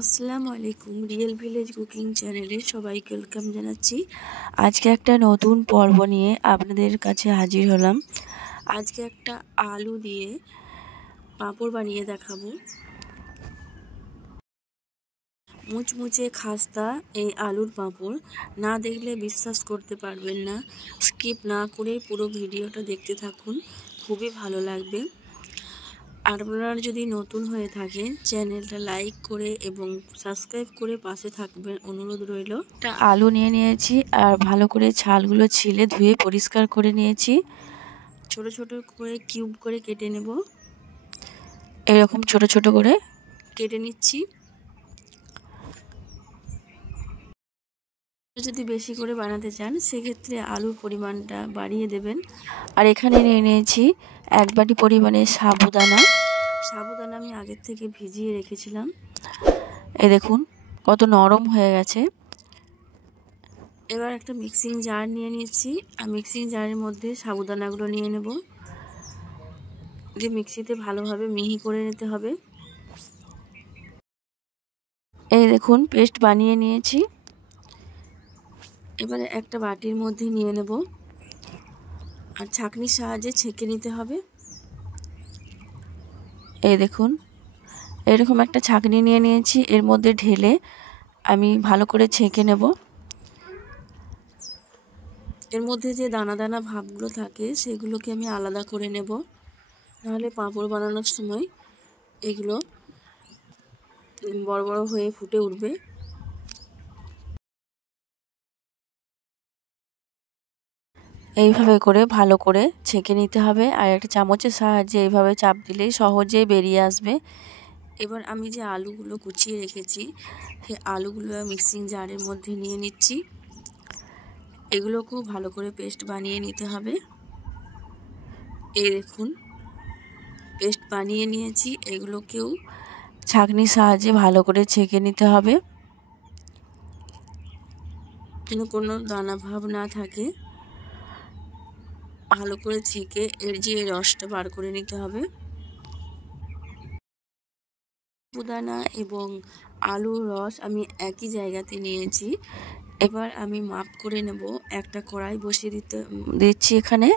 আসসালামু আলাইকুম। Real village cooking চ্যানেলে সবাইকে ওয়েলকাম জানাচ্ছি। আজকে একটা নতুন পর্ব নিয়ে আপনাদের কাছে হাজির হলাম। আজকে একটা আলু দিয়ে পাঁপড় বানিয়ে দেখাবো। মুচমুচে খাস্তা এই আলুর পাঁপড় না দেখলে বিশ্বাস করতে পারবেন না। স্কিপ না করে পুরো ভিডিওটা দেখতে থাকুন, খুবই ভালো লাগবে। আর আপনারা যদি নতুন হয়ে থাকেন চ্যানেলটা লাইক করে এবং সাবস্ক্রাইব করে পাশে থাকবেন অনুরোধ রইল। একটা আলু নিয়ে নিয়েছি আর ভালো করে ছালগুলো ছিলে ধুয়ে পরিষ্কার করে নিয়েছি। ছোট ছোট করে কিউব করে কেটে নেব। এরকম ছোট ছোট করে কেটে নিচ্ছি। যদি বেশি করে বানাতে চান সেক্ষেত্রে আলুর পরিমাণটা বাড়িয়ে দেবেন। আর এখানে নিয়ে নিয়েছি 1 বাটি পরিমাণে সাবুদানা আমি আগের থেকে ভিজিয়ে রেখেছিলাম। এই দেখুন কত নরম হয়ে গেছে। এবার একটা মিক্সিং জার নিয়ে নিচ্ছি আর মিক্সিং জারের মধ্যে সাবুদানাগুলো নিয়ে নেব। দিয়ে মিক্সিতে ভালোভাবে মিহি করে নিতে হবে। এই দেখুন পেস্ট বানিয়ে নিয়েছি। এবারে একটা বাটির মধ্যে নিয়ে নেব আর ছাঁকনির সাহায্যে ছেঁকে নিতে হবে। এই দেখুন এরকম একটা ছাঁকনি নিয়ে নিয়েছি, এর মধ্যে ঢেলে আমি ভালো করে ছেঁকে নেব। এর মধ্যে যে দানা দানা ভাবগুলো থাকে সেগুলোকে আমি আলাদা করে নেব, নাহলে পাঁপড় বানানোর সময় এগুলো বড় বড় হয়ে ফুটে উঠবে। এইভাবে করে ভালো করে ছেঁকে নিতে হবে আর একটা চামচের সাহায্যে এইভাবে চাপ দিলেই সহজেই বেরিয়ে আসবে। এবার আমি যে আলুগুলো কুচিয়ে রেখেছি সেই আলুগুলো মিক্সিং জারের মধ্যে নিয়ে নিচ্ছি। এগুলোকেও ভালো করে পেস্ট বানিয়ে নিতে হবে। এই দেখুন পেস্ট বানিয়ে নিয়েছি, এগুলোকেও ছাঁকনির সাহায্যে ভালো করে ছেঁকে নিতে হবে যেন কোনো দানা ভাব না থাকে। ভালো করে ছেঁকে এর যে রসটা বার করে নিতে হবে। সাবুদানা এবং আলুর রস আমি একই জায়গাতে নিয়েছি। এবার আমি মাপ করে নেব। একটা কড়াই বসিয়ে দিচ্ছি। এখানে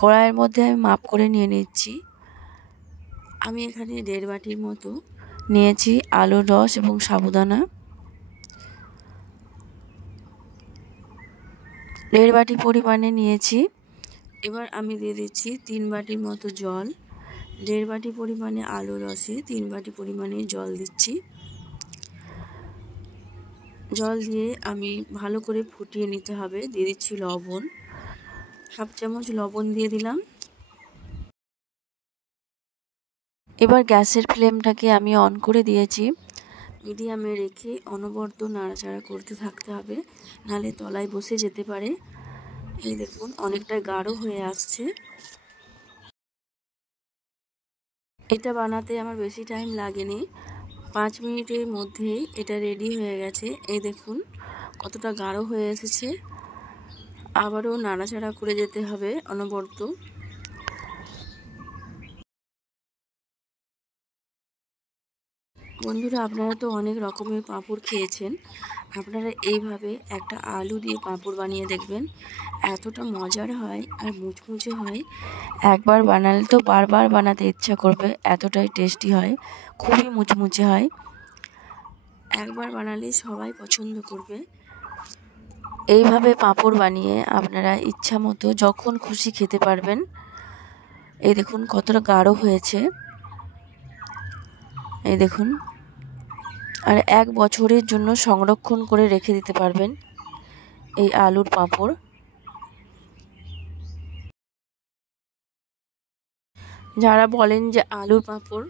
কড়াইয়ের মধ্যে আমি মাপ করে নিয়ে নিচ্ছি। আমি এখানে 1.5 বাটির মতো নিয়েছি আলুর রস এবং সাবুদানা। 1.5 বাটি পরিমাণে নিয়েছি। এবার আমি দিয়ে দিচ্ছি 3 বাটির মতো জল। 1.5 বাটি পরিমাণে আলুর রসে 3 বাটি পরিমাণে জল দিচ্ছি। জল দিয়ে আমি ভালো করে ফুটিয়ে নিতে হবে। দিয়ে দিচ্ছি লবণ, 1/2 চামচ লবণ দিয়ে দিলাম। এবার গ্যাসের ফ্লেমটাকে আমি অন করে দিয়েছি। মিডিয়ামে রেখে অনবরত নাড়াচাড়া করতে থাকতে হবে, নাহলে তলায় বসে যেতে পারে। এই দেখুন অনেকটা গাঢ় হয়ে আসছে। এটা বানাতে আমার বেশি টাইম লাগেনি, 5 মিনিটের মধ্যেই এটা রেডি হয়ে গেছে। এই দেখুন কতটা গাঢ় হয়ে এসেছে। আবারও নাড়াচাড়া করে যেতে হবে অনবরত। বন্ধুরা আপনারা তো অনেক রকমের পাঁপড় খেয়েছেন, আপনারা এইভাবে একটা আলু দিয়ে পাঁপড় বানিয়ে দেখবেন, এতটা মজার হয় আর মুচমুচে হয়। একবার বানালে তো বারবার বানাতে ইচ্ছা করবে, এতটাই টেস্টি হয়, খুবই মুচমুচে হয়। একবার বানালে সবাই পছন্দ করবে। এইভাবে পাঁপড় বানিয়ে আপনারা ইচ্ছা মতো যখন খুশি খেতে পারবেন। এই দেখুন কতটা গাঢ় হয়েছে। এই দেখুন আর 1 বছরের জন্য সংরক্ষণ করে রেখে দিতে পারবেন এই আলুর পাঁপড়। যারা বলেন যে আলুর পাঁপড়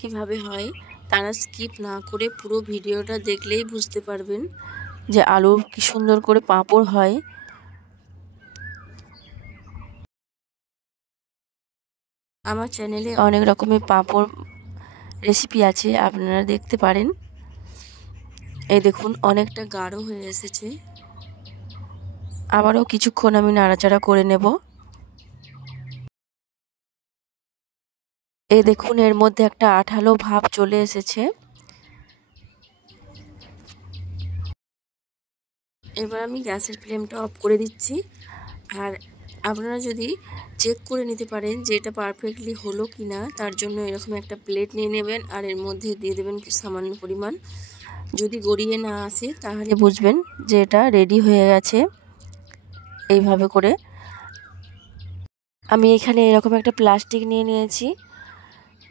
কিভাবে হয়, তারা স্কিপ না করে পুরো ভিডিওটা দেখলেই বুঝতে পারবেন যে আলুর কি সুন্দর করে পাঁপড় হয়। আমার চ্যানেলে অনেক রকমের পাঁপড় রেসিপি আছে, আপনারা দেখতে পারেন। এই দেখুন অনেকটা গাঢ় হয়ে এসেছে। আবারও কিছুক্ষণ আমি নাড়াচাড়া করে নেব। এই দেখুন এর মধ্যে একটা আঠালো ভাব চলে এসেছে। এবার আমি গ্যাসের ফ্লেমটা অফ করে দিচ্ছি। আর আপনারা যদি চেক করে নিতে পারেন যে এটা পারফেক্টলি হলো কি না, তার জন্য এরকম একটা প্লেট নিয়ে নেবেন আর এর মধ্যে দিয়ে দেবেন সামান্য পরিমাণ। যদি গড়িয়ে না আসে তাহলে বুঝবেন যে এটা রেডি হয়ে গেছে। এইভাবে করে আমি এখানে এরকম একটা প্লাস্টিক নিয়ে নিয়েছি।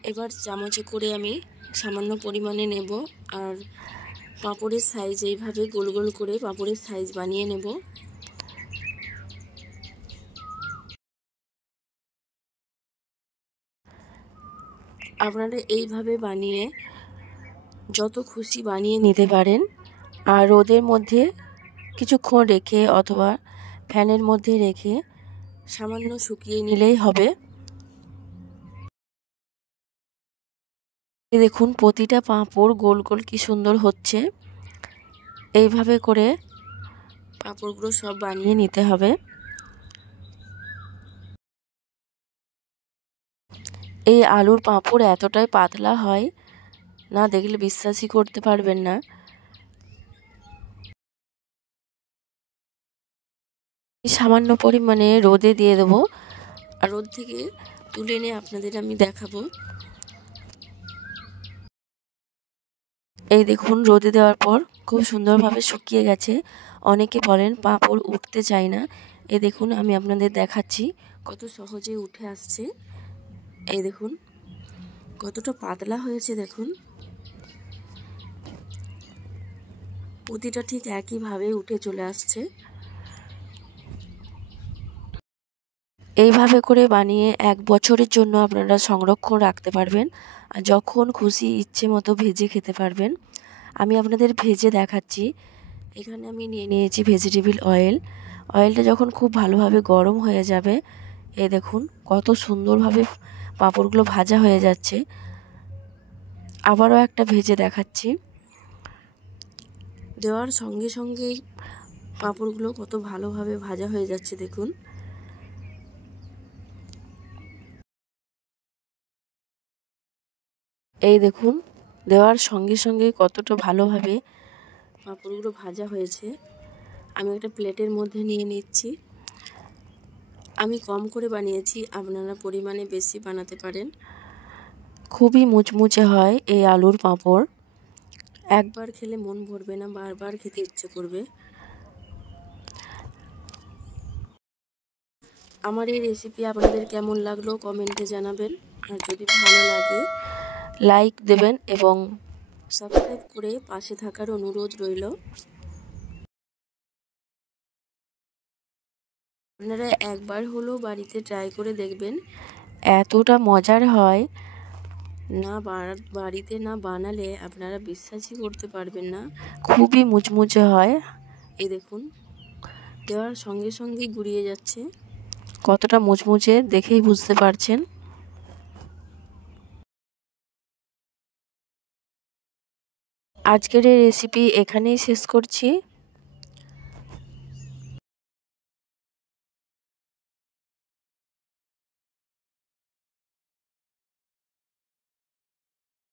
এবার চামচে করে আমি সামান্য পরিমাণে নেব আর পাঁপড়ের সাইজ এইভাবে গোল গোল করে পাঁপড়ের সাইজ বানিয়ে নেব। আপনারা এইভাবে বানিয়ে যত খুশি বানিয়ে নিতে পারেন। আর রোদের মধ্যে কিছুক্ষণ রেখে অথবা ফ্যানের মধ্যে রেখে সামান্য শুকিয়ে নিলেই হবে। দেখুন প্রতিটা পাঁপড় গোল গোল কি সুন্দর হচ্ছে। এইভাবে করে পাঁপড়গুলো সব বানিয়ে নিতে হবে। এই আলুর পাঁপড় এতটাই পাতলা হয় না, দেখলে বিশ্বাসই করতে পারবেন না। সামান্য পরিমাণে রোদে দিয়ে দেবো আর রোদ থেকে তুলে এনে আপনাদের আমি দেখাবো। এই দেখুন রোদে দেওয়ার পর খুব সুন্দরভাবে শুকিয়ে গেছে। অনেকে বলেন পাঁপড় উঠতে চায় না। এই দেখুন আমি আপনাদের দেখাচ্ছি কত সহজে উঠে আসছে। এই দেখুন কতটা পাতলা হয়েছে। দেখুন প্রতিটা ঠিক একইভাবে উঠে চলে আসছে। এইভাবে করে বানিয়ে 1 বছরের জন্য আপনারা সংরক্ষণ রাখতে পারবেন আর যখন খুশি ইচ্ছে মতো ভেজে খেতে পারবেন। আমি আপনাদের ভেজে দেখাচ্ছি। এখানে আমি নিয়ে নিয়েছি ভেজিটেবিল অয়েল। অয়েলটা যখন খুব ভালোভাবে গরম হয়ে যাবে, এই দেখুন কত সুন্দরভাবে পাঁপড়গুলো ভাজা হয়ে যাচ্ছে। আবারও একটা ভেজে দেখাচ্ছি। দেওয়ার সঙ্গে সঙ্গেই পাঁপড়গুলো কত ভালোভাবে ভাজা হয়ে যাচ্ছে। দেখুন এই দেখুন দেওয়ার সঙ্গে সঙ্গে কতটা ভালোভাবে পাঁপড়গুলো ভাজা হয়েছে। আমি একটা প্লেটের মধ্যে নিয়ে নিচ্ছি। আমি কম করে বানিয়েছি, আপনারা পরিমাণে বেশি বানাতে পারেন। খুবই মুচমুচে হয় এই আলুর পাঁপড়। একবার খেলে মন ভরবে না, বারবার খেতে ইচ্ছে করবে। আমার এই রেসিপি আপনাদের কেমন লাগলো কমেন্টে জানাবেন। আর যদি ভালো লাগে লাইক দেবেন এবং সাবস্ক্রাইব করে পাশে থাকার অনুরোধ রইল। আপনারা একবার হলেও বাড়িতে ট্রাই করে দেখবেন, এতটা মজার হয় না, বাড়িতে না বানালে আপনারা বিশ্বাসই করতে পারবেন না। খুবই মুচমুচে হয়। এই দেখুন দেওয়ার সঙ্গে সঙ্গেই গুঁড়িয়ে যাচ্ছে। কতটা মুচমুচে দেখেই বুঝতে পারছেন। আজকের এই রেসিপি এখানেই শেষ করছি।